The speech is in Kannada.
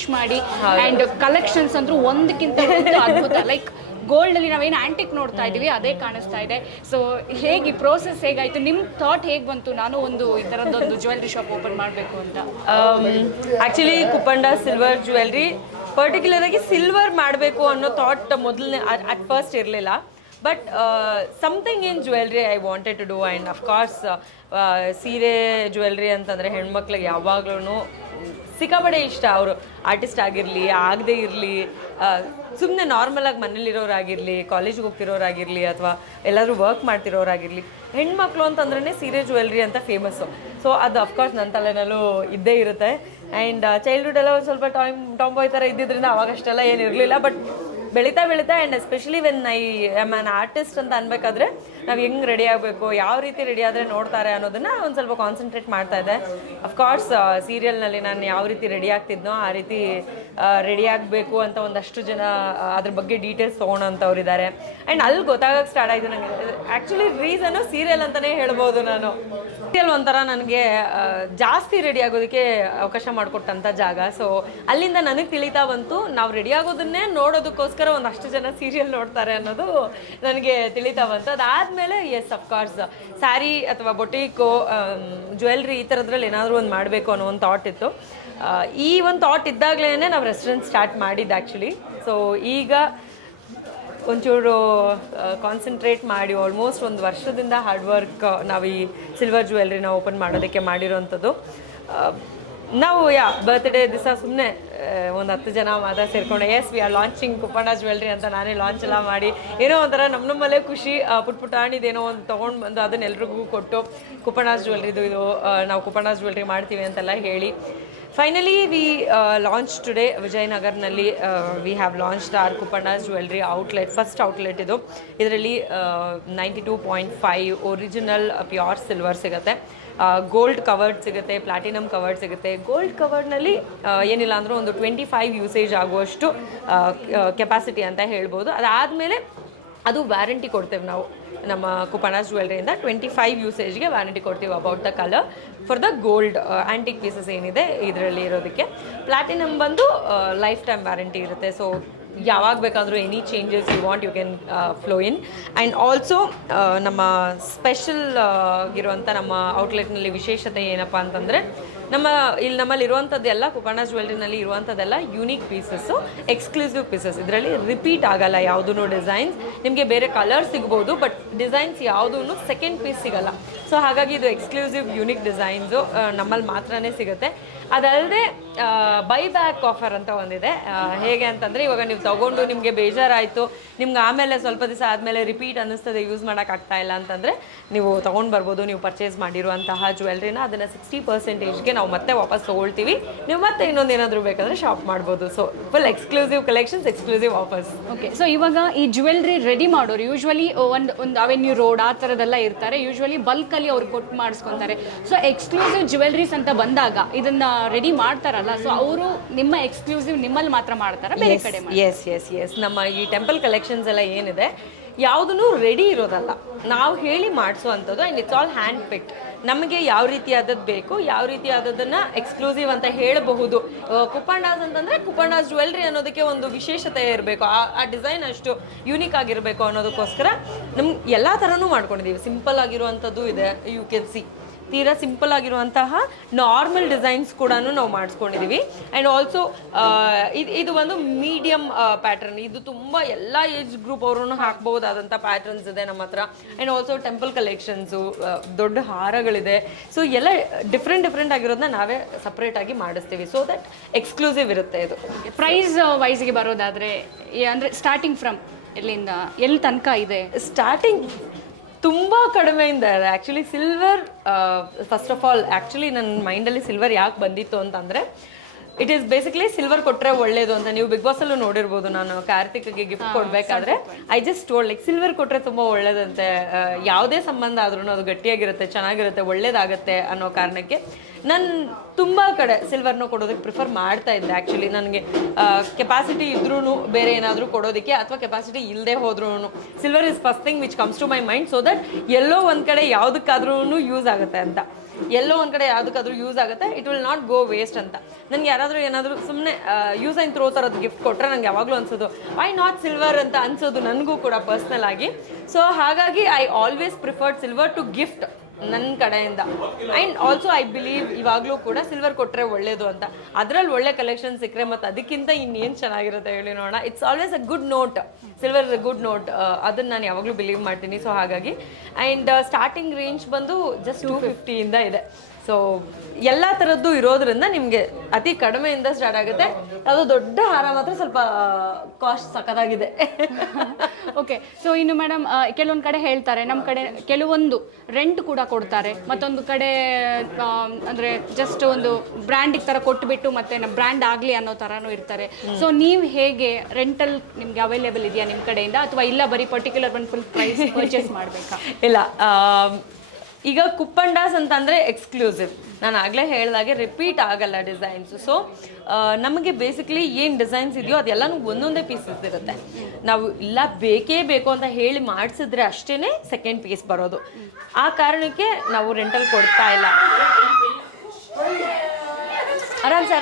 ಮಾಡಿ ಅಂಡ್ ಕಲೆಕ್ಷನ್ಸ್ ಅಂದ್ರೂ ಒಂದಕ್ಕಿಂತ ಒಂದು ಅದ್ಭುತ. ಲೈಕ್ ಗೋಲ್ಡ್ ಅಲ್ಲಿ ನಾವೇನು ಆಂಟಿಕ್ ನೋಡ್ತಾ ಇದೀವಿ ಅದೇ ಕಾಣಿಸ್ತಾ ಇದೆ. ಸೊ ಹೇಗೆ ಈ ಪ್ರೋಸೆಸ್ ಹೇಗಾಯ್ತು, ನಿಮ್ ಥಾಟ್ ಹೇಗೆ ಬಂತು ನಾನು ಒಂದು ಈ ಥರದ್ದೊಂದು ಜ್ಯುವೆಲ್ರಿ ಶಾಪ್ ಓಪನ್ ಮಾಡಬೇಕು ಅಂತ? Actually Kuppanda silver jewellery particular ಆಗಿ ಸಿಲ್ವರ್ ಮಾಡಬೇಕು ಅನ್ನೋ ಥಾಟ್ ಮೊದಲನೇ ಅಟ್ ಫಸ್ಟ್ ಇರಲಿಲ್ಲ. But something in jewellery I wanted to do. And of course ಸೀರೆ ಜ್ಯುವೆಲ್ರಿ ಅಂತಂದರೆ ಹೆಣ್ಮಕ್ಳಿಗೆ ಯಾವಾಗ್ಲೂ ಸಿಕ್ಕಾಪಡೆ ಇಷ್ಟ. ಅವರು ಆರ್ಟಿಸ್ಟ್ ಆಗಿರಲಿ ಆಗದೇ ಇರಲಿ, ಸುಮ್ಮನೆ ನಾರ್ಮಲಾಗಿ ಮನೇಲಿರೋರಾಗಿರಲಿ, ಕಾಲೇಜಿಗೆ ಹೋಗ್ತಿರೋರಾಗಿರಲಿ, ಅಥವಾ ಎಲ್ಲರೂ ವರ್ಕ್ ಮಾಡ್ತಿರೋರಾಗಿರಲಿ, ಹೆಣ್ಮಕ್ಳು ಅಂತಂದ್ರೇ ಸೀರೆ ಜ್ಯುವೆಲ್ರಿ ಅಂತ ಫೇಮಸ್ಸು. ಸೊ ಅದು ಅಫ್ಕೋರ್ಸ್ ನನ್ನ ತಲೆನಲ್ಲೂ ಇದ್ದೇ ಇರುತ್ತೆ. ಆ್ಯಂಡ್ ಚೈಲ್ಡ್ಹುಡ್ ಎಲ್ಲ ಒಂದು ಸ್ವಲ್ಪ ಟಾಂಬಾಯ್ ಥರ ಇದ್ದಿದ್ದರಿಂದ ಅವಾಗಷ್ಟೆಲ್ಲ ಏನು ಇರಲಿಲ್ಲ. ಬಟ್ ಬೆಳೀತಾ and especially when I am on artist ಅಂತ ಅನ್ಬೇಕಾದ್ರೆ ನಾವು ಹೆಂಗೆ ರೆಡಿ ಆಗಬೇಕು, ಯಾವ ರೀತಿ ರೆಡಿ ಆದರೆ ನೋಡ್ತಾರೆ ಅನ್ನೋದನ್ನು ಒಂದು ಸ್ವಲ್ಪ ಕಾನ್ಸಂಟ್ರೇಟ್ ಮಾಡ್ತಾ ಇದ್ದೆ. ಅಫ್ಕೋರ್ಸ್ ಸೀರಿಯಲ್ನಲ್ಲಿ ನಾನು ಯಾವ ರೀತಿ ರೆಡಿ ಆಗ್ತಿದ್ನೋ ಆ ರೀತಿ ರೆಡಿ ಆಗಬೇಕು ಅಂತ ಒಂದಷ್ಟು ಜನ ಅದ್ರ ಬಗ್ಗೆ ಡೀಟೇಲ್ಸ್ ತೊಗೊಳೋಂಥವ್ರು ಇದ್ದಾರೆ. ಆ್ಯಂಡ್ ಅಲ್ಲಿ ಗೊತ್ತಾಗಕ್ಕೆ ಸ್ಟಾರ್ಟ್ ಆಯಿತು ನನಗೆ. ಆ್ಯಕ್ಚುಲಿ ರೀಸನ್ನು ಸೀರಿಯಲ್ ಅಂತಲೇ ಹೇಳ್ಬೋದು. ನಾನು ಸೀರಿಯಲ್ ಒಂಥರ ನನಗೆ ಜಾಸ್ತಿ ರೆಡಿ ಆಗೋದಕ್ಕೆ ಅವಕಾಶ ಮಾಡಿಕೊಟ್ಟಂಥ ಜಾಗ. ಸೊ ಅಲ್ಲಿಂದ ನನಗೆ ತಿಳಿತಾ ಬಂತು, ನಾವು ರೆಡಿ ಆಗೋದನ್ನೇ ನೋಡೋದಕ್ಕೋಸ್ಕರ ಒಂದಷ್ಟು ಜನ ಸೀರಿಯಲ್ ನೋಡ್ತಾರೆ ಅನ್ನೋದು ನನಗೆ ತಿಳಿತಾ ಬಂತು. ಅದಾದಮೇಲೆ ಎಸ್ ಅಫ್ಕೋರ್ಸ್ ಸ್ಯಾರಿ ಅಥವಾ ಬೊಟೀಕು, ಜ್ಯುವೆಲ್ರಿ ಈ ಥರದ್ರಲ್ಲಿ ಏನಾದರೂ ಒಂದು ಮಾಡಬೇಕು ಅನ್ನೋ ಒಂದು ಥಾಟ್ ಇತ್ತು. ಈ ಒಂದು ಥಾಟ್ ಇದ್ದಾಗಲೇ ನಾವು ರೆಸ್ಟೋರೆಂಟ್ ಸ್ಟಾರ್ಟ್ ಮಾಡಿದ್ದು ಆ್ಯಕ್ಚುಲಿ. ಸೊ ಈಗ ಒಂಚೂರು ಕಾನ್ಸಂಟ್ರೇಟ್ ಮಾಡಿ ಆಲ್ಮೋಸ್ಟ್ ಒಂದು ವರ್ಷದಿಂದ ಹಾರ್ಡ್ ವರ್ಕ್ ನಾವು ಈ ಸಿಲ್ವರ್ ಜ್ಯುವೆಲ್ರಿನ ಓಪನ್ ಮಾಡೋದಕ್ಕೆ ಮಾಡಿರೋವಂಥದ್ದು. ನಾವು ಬರ್ತ್ಡೇ ದಿವಸ ಸುಮ್ಮನೆ ಒಂದು 10 ಜನ ಮಾತ್ರ ಸೇರಿಕೊಂಡು S V R launching Kuppanna jewellery ಅಂತ ನಾನೇ ಲಾಂಚ್ ಎಲ್ಲ ಮಾಡಿ ಏನೋ ಒಂಥರ ನಮ್ಮಲ್ಲೇ ಖುಷಿ, ಪುಟ್ಟಾಣಿದೇನೋ ಒಂದು ತೊಗೊಂಡು ಬಂದು ಅದನ್ನ ಎಲ್ರಿಗೂ ಕೊಟ್ಟು ಕುಪ್ಪಣ್ಣ ಜ್ಯುವೆಲ್ರಿದು ಇದು ನಾವು ಕುಪ್ಪಣ್ಣ ಜ್ಯುವೆಲ್ರಿ ಮಾಡ್ತೀವಿ ಅಂತೆಲ್ಲ ಹೇಳಿ ಫೈನಲಿ ವಿ ಲಾಂಚ್ ಟುಡೇ ವಿಜಯನಗರ್ನಲ್ಲಿ. We have launched R Kuppanna jewellery outlet, first outlet ಇದು. ಇದರಲ್ಲಿ 92.5 ಒರಿಜಿನಲ್ ಪ್ಯೂರ್ ಸಿಲ್ವರ್ ಸಿಗುತ್ತೆ, ಗೋಲ್ಡ್ ಕವರ್ಡ್ ಸಿಗುತ್ತೆ, ಪ್ಲಾಟಿನಮ್ ಕವರ್ಡ್ ಸಿಗುತ್ತೆ. ಗೋಲ್ಡ್ ಕವರ್ಡ್ನಲ್ಲಿ ಏನಿಲ್ಲ ಅಂದರೂ ಒಂದು 25 ಯೂಸೇಜ್ ಆಗುವಷ್ಟು ಕೆಪಾಸಿಟಿ ಅಂತ ಹೇಳ್ಬೋದು. ಅದಾದಮೇಲೆ ಅದು ವ್ಯಾರಂಟಿ ಕೊಡ್ತೇವೆ ನಾವು ನಮ್ಮ ಕುಪ್ಪಣ್ಣ ಜ್ಯುವೆಲ್ರಿಯಿಂದ. 25 ಯೂಸೇಜ್ಗೆ ವ್ಯಾರಂಟಿ ಕೊಡ್ತೀವಿ about the colour for the gold antique pieces ಏನಿದೆ ಇದರಲ್ಲಿ ಇರೋದಕ್ಕೆ. ಪ್ಲಾಟಿನಮ್ ಬಂದು ಲೈಫ್ ಟೈಮ್ ವ್ಯಾರಂಟಿ ಇರುತ್ತೆ. ಸೊ ಯಾವಾಗ ಬೇಕಾದರೂ any changes you want you can flow in. And also ನಮ್ಮ ಸ್ಪೆಷಲ್ ಆಗಿರುವಂಥ ನಮ್ಮ ಔಟ್ಲೆಟ್ನಲ್ಲಿ ವಿಶೇಷತೆ ಏನಪ್ಪ ಅಂತಂದರೆ ನಮ್ಮಲ್ಲಿ ಇರುವಂಥದ್ದೆಲ್ಲ ಕುಪ್ಪಣ್ಣ ಜ್ಯುವೆಲ್ರಿನಲ್ಲಿ ಇರುವಂಥದ್ದೆಲ್ಲ ಯೂನಿಕ್ ಪೀಸಸ್ಸು, ಎಕ್ಸ್ಕ್ಲೂಸಿವ್ ಪೀಸಸ್. ಇದರಲ್ಲಿ ರಿಪೀಟ್ ಆಗಲ್ಲ ಯಾವುದೂ ಡಿಸೈನ್ಸ್. ನಿಮಗೆ ಬೇರೆ ಕಲರ್ ಸಿಗ್ಬೋದು ಬಟ್ ಡಿಸೈನ್ಸ್ ಯಾವುದೂ ಸೆಕೆಂಡ್ ಪೀಸ್ ಸಿಗಲ್ಲ. ಸೊ ಹಾಗಾಗಿ ಇದು ಎಕ್ಸ್ಕ್ಲೂಸಿವ್ ಯೂನಿಕ್ ಡಿಸೈನ್ಸು ನಮ್ಮಲ್ಲಿ ಮಾತ್ರನೇ ಸಿಗುತ್ತೆ. ಅದಲ್ಲದೆ ಬೈ ಬ್ಯಾಕ್ ಆಫರ್ ಅಂತ ಒಂದಿದೆ. ಹೇಗೆ ಅಂತಂದರೆ ಇವಾಗ ನೀವು ತೊಗೊಂಡು ನಿಮಗೆ ಬೇಜಾರಾಯಿತು, ನಿಮ್ಗೆ ಆಮೇಲೆ ಸ್ವಲ್ಪ ದಿವಸ ಆದಮೇಲೆ ರಿಪೀಟ್ ಅನ್ನಿಸ್ತದೆ, ಯೂಸ್ ಮಾಡೋಕ್ಕಾಗ್ತಾ ಇಲ್ಲ ಅಂತಂದರೆ ನೀವು ತೊಗೊಂಡು ಬರ್ಬೋದು. ನೀವು ಪರ್ಚೇಸ್ ಮಾಡಿರುವಂತಹ ಜ್ಯುವೆಲ್ರಿನ ಅದನ್ನು 60%ಗೆ ನಾವು ಮತ್ತೆ ವಾಪಸ್ ತೊಗೊಳ್ತೀವಿ. ನೀವು ಮತ್ತೆ ಇನ್ನೊಂದು ಏನಾದರೂ ಬೇಕಾದರೆ ಶಾಪ್ ಮಾಡ್ಬೋದು. So full exclusive collections, exclusive offers. Okay, so ಇವಾಗ ಈ ಜ್ಯುವೆಲ್ರಿ ರೆಡಿ ಮಾಡೋರು ಯೂಶ್ವಲಿ ಒಂದು ಅವೆನ್ಯೂ ರೋಡ್ ಆ ಥರದ್ದೆಲ್ಲ ಇರ್ತಾರೆ. ಯೂಶ್ವಲಿ ಬಲ್ಕಲ್ಲಿ ಅವ್ರು ಕೊಟ್ಟು ಮಾಡಿಸ್ಕೊತಾರೆ. ಸೊ ಎಕ್ಸ್ಕ್ಲೂಸಿವ್ ಜ್ಯುವೆಲ್ರೀಸ್ ಅಂತ ಬಂದಾಗ ಇದನ್ನು ರೆಡಿ ಮಾಡ್ತಾರಲ್ಲ, ಸೊ ಅವರು ನಿಮ್ಮ ಎಕ್ಸ್ಕ್ಲೂಸಿವ್ ನಿಮ್ಮಲ್ಲಿ ಮಾತ್ರ ಮಾಡ್ತಾರೆ, ಬೇರೆ ಕಡೆ? ಎಸ್ ನಮ್ಮ ಈ ಟೆಂಪಲ್ ಕಲೆಕ್ಷನ್ಸ್ ಎಲ್ಲ ಏನಿದೆ ಯಾವುದೂ ರೆಡಿ ಇರೋದಲ್ಲ, ನಾವು ಹೇಳಿ ಮಾಡಿಸುವಂಥದ್ದು. And it's all handpicked. ನಮಗೆ ಯಾವ ರೀತಿಯಾದದ್ದು ಬೇಕು, ಯಾವ ರೀತಿಯಾದದನ್ನು ಎಕ್ಸ್ಕ್ಲೂಸಿವ್ ಅಂತ ಹೇಳಬಹುದು. ಕುಪ್ಪಣ್ಣಾಸ್ ಅಂತಂದರೆ ಕುಪ್ಪಣ್ಣಾಸ್ ಜ್ಯುವೆಲ್ರಿ ಅನ್ನೋದಕ್ಕೆ ಒಂದು ವಿಶೇಷತೆ ಇರಬೇಕು, ಆ ಡಿಸೈನ್ ಅಷ್ಟು ಯೂನಿಕ್ ಆಗಿರಬೇಕು ಅನ್ನೋದಕ್ಕೋಸ್ಕರ ನಮ್ಗೆ ಎಲ್ಲ ಥರನೂ ಮಾಡ್ಕೊಂಡಿದ್ದೀವಿ. ಸಿಂಪಲ್ ಆಗಿರುವಂಥದ್ದು ಇದೆ, ಯು ಕ್ಯಾನ್ ಸಿ ತೀರಾ ಸಿಂಪಲ್ ಆಗಿರುವಂತಹ ನಾರ್ಮಲ್ ಡಿಸೈನ್ಸ್ ಕೂಡ ನಾವು ಮಾಡಿಸ್ಕೊಂಡಿದ್ದೀವಿ. ಆ್ಯಂಡ್ ಆಲ್ಸೋ ಇದು ಒಂದು ಮೀಡಿಯಮ್ ಪ್ಯಾಟ್ರನ್. ಇದು ತುಂಬ ಎಲ್ಲ ಏಜ್ ಗ್ರೂಪ್ ಅವ್ರೂ ಹಾಕ್ಬೋದಾದಂಥ ಪ್ಯಾಟ್ರನ್ಸ್ ಇದೆ ನಮ್ಮ ಹತ್ರ. ಆ್ಯಂಡ್ ಆಲ್ಸೋ ಟೆಂಪಲ್ ಕಲೆಕ್ಷನ್ಸು, ದೊಡ್ಡ ಹಾರಗಳಿದೆ. ಸೊ ಎಲ್ಲ ಡಿಫ್ರೆಂಟ್ ಆಗಿರೋದನ್ನ ನಾವೇ ಸಪ್ರೇಟಾಗಿ ಮಾಡಿಸ್ತೀವಿ. ಸೊ ದಟ್ ಎಕ್ಸ್ಕ್ಲೂಸಿವ್ ಇರುತ್ತೆ. ಇದು ಪ್ರೈಸ್ ವೈಸ್ಗೆ ಬರೋದಾದರೆ ಅಂದರೆ ಸ್ಟಾರ್ಟಿಂಗ್ ಫ್ರಮ್ ಎಲ್ಲಿ ತನಕ ಇದೆ? ಸ್ಟಾರ್ಟಿಂಗ್ ತುಂಬ ಕಡಿಮೆಯಿಂದ ಇದೆ actually. Silver first of all actually ನನ್ನ ಮೈಂಡಲ್ಲಿ ಸಿಲ್ವರ್ ಯಾಕೆ ಬಂದಿತ್ತು ಅಂತಂದರೆ ಇಟ್ ಈಸ್ ಬೇಸಿಕಲಿ ಸಿಲ್ವರ್ ಕೊಟ್ಟರೆ ಒಳ್ಳೇದು ಅಂತ. ನೀವು ಬಿಗ್ ಬಾಸಲ್ಲೂ ನೋಡಿರ್ಬೋದು, ನಾನು ಕಾರ್ತಿಕ್ಗೆ ಗಿಫ್ಟ್ ಕೊಡಬೇಕಾದ್ರೆ I just told like silver ಕೊಟ್ಟರೆ ತುಂಬ ಒಳ್ಳೇದಂತೆ. ಯಾವುದೇ ಸಂಬಂಧ ಆದ್ರೂ ಅದು ಗಟ್ಟಿಯಾಗಿರುತ್ತೆ, ಚೆನ್ನಾಗಿರುತ್ತೆ, ಒಳ್ಳೇದಾಗುತ್ತೆ ಅನ್ನೋ ಕಾರಣಕ್ಕೆ ನಾನು ತುಂಬ ಕಡೆ ಸಿಲ್ವರ್ನ ಕೊಡೋದಕ್ಕೆ ಪ್ರಿಫರ್ ಮಾಡ್ತಾ ಇದ್ದೆ. ಆ್ಯಕ್ಚುಲಿ ನನಗೆ ಕೆಪಾಸಿಟಿ ಇದ್ರೂ ಬೇರೆ ಏನಾದರೂ ಕೊಡೋದಕ್ಕೆ, ಅಥವಾ ಕೆಪಾಸಿಟಿ ಇಲ್ಲದೆ ಹೋದ್ರೂ silver is first thing which comes to my mind. So that ಎಲ್ಲೋ ಒಂದು ಕಡೆ ಯಾವುದಕ್ಕಾದ್ರೂ ಯೂಸ್ ಆಗುತ್ತೆ ಅಂತ. ಎಲ್ಲೋ ಒಂದು ಕಡೆ ಯಾವುದಕ್ಕಾದ್ರೂ ಯೂಸ್ ಆಗುತ್ತೆ, it will not go waste ಅಂತ. ನನಗೆ ಯಾರಾದರೂ ಏನಾದರೂ ಸುಮ್ಮನೆ ಯೂಸ್ ಆ್ಯಂಡ್ ಥ್ರೋ ಥರದ್ದು ಗಿಫ್ಟ್ ಕೊಟ್ಟರೆ ನಂಗೆ ಯಾವಾಗಲೂ ಅನ್ಸೋದು ವೈ ನಾಟ್ ಸಿಲ್ವರ್ ಅಂತ ಅನ್ಸೋದು ನನಗೂ ಕೂಡ ಪರ್ಸ್ನಲ್ ಆಗಿ. ಸೊ ಹಾಗಾಗಿ I always preferred silver to gift ನನ್ನ ಕಡೆಯಿಂದ. ಆ್ಯಂಡ್ ಆಲ್ಸೋ ಐ ಬಿಲೀವ್ ಇವಾಗಲೂ ಕೂಡ ಸಿಲ್ವರ್ ಕೊಟ್ಟರೆ ಒಳ್ಳೇದು ಅಂತ. ಅದರಲ್ಲಿ ಒಳ್ಳೆ ಕಲೆಕ್ಷನ್ ಸಿಕ್ಕರೆ ಮತ್ತು ಅದಕ್ಕಿಂತ ಇನ್ನೇನು ಚೆನ್ನಾಗಿರುತ್ತೆ ಹೇಳಿ ನೋಡೋಣ. It's always a good note, silver is a good note, ಅದನ್ನು ನಾನು ಯಾವಾಗಲೂ ಬಿಲೀವ್ ಮಾಡ್ತೀನಿ. ಸೊ ಹಾಗಾಗಿ ಆ್ಯಂಡ್ ಸ್ಟಾರ್ಟಿಂಗ್ ರೇಂಜ್ ಬಂದು ಜಸ್ಟ್ 250 ಇದೆ. ಸೊ ಎಲ್ಲ ಥರದ್ದು ಇರೋದ್ರಿಂದ ನಿಮಗೆ ಅತಿ ಕಡಿಮೆಯಿಂದ ಸ್ಟಾರ್ಟ್ ಆಗುತ್ತೆ. ಅದು ದೊಡ್ಡ ಹಾರ ಮಾತ್ರ ಸ್ವಲ್ಪ ಕಾಸ್ಟ್ ಸಖತ್ತಾಗಿದೆ. ಓಕೆ, ಸೊ ಇನ್ನು ಮೇಡಮ್ ಕೆಲವೊಂದು ಕಡೆ ಹೇಳ್ತಾರೆ, ನಮ್ಮ ಕಡೆ ಕೆಲವೊಂದು ರೆಂಟ್ ಕೂಡ ಕೊಡ್ತಾರೆ, ಮತ್ತೊಂದು ಕಡೆ ಅಂದರೆ ಜಸ್ಟ್ ಒಂದು ಬ್ರ್ಯಾಂಡಿಗೆ ಥರ ಕೊಟ್ಟುಬಿಟ್ಟು ಮತ್ತೆ ನಮ್ಮ ಬ್ರ್ಯಾಂಡ್ ಆಗಲಿ ಅನ್ನೋ ಥರನೂ ಇರ್ತಾರೆ. ಸೊ ನೀವು ಹೇಗೆ ರೆಂಟಲ್ ನಿಮ್ಗೆ ಅವೈಲೇಬಲ್ ಇದೆಯಾ ನಿಮ್ಮ ಕಡೆಯಿಂದ, ಅಥವಾ ಇಲ್ಲ ಬರೀ ಪರ್ಟಿಕ್ಯುಲರ್ ಒಂದು ಫುಲ್ ಪ್ರೈಸ್ ಪರ್ಚೇಸ್ ಮಾಡಬೇಕಾ? ಇಲ್ಲ, ಈಗ ಕುಪ್ಪಂಡಾಸ್ ಅಂತಂದರೆ ಎಕ್ಸ್ಕ್ಲೂಸಿವ್. ನಾನು ಆಗಲೇ ಹೇಳಿದಾಗೆ ರಿಪೀಟ್ ಆಗಲ್ಲ ಡಿಸೈನ್ಸು. ಸೊ ನಮಗೆ ಬೇಸಿಕ್ಲಿ ಏನು ಡಿಸೈನ್ಸ್ ಇದೆಯೋ ಅದೆಲ್ಲನೂ ಒಂದೊಂದೇ ಪೀಸಸ್ ಇರುತ್ತೆ. ನಾವು ಇಲ್ಲ ಬೇಕೇ ಬೇಕು ಅಂತ ಹೇಳಿ ಮಾಡಿಸಿದ್ರೆ ಅಷ್ಟೇ ಸೆಕೆಂಡ್ ಪೀಸ್ ಬರೋದು. ಆ ಕಾರಣಕ್ಕೆ ನಾವು ರೆಂಟಲ್ ಕೊಡ್ತಾ ಇಲ್ಲ. ಆರಾಮ್ಸೆ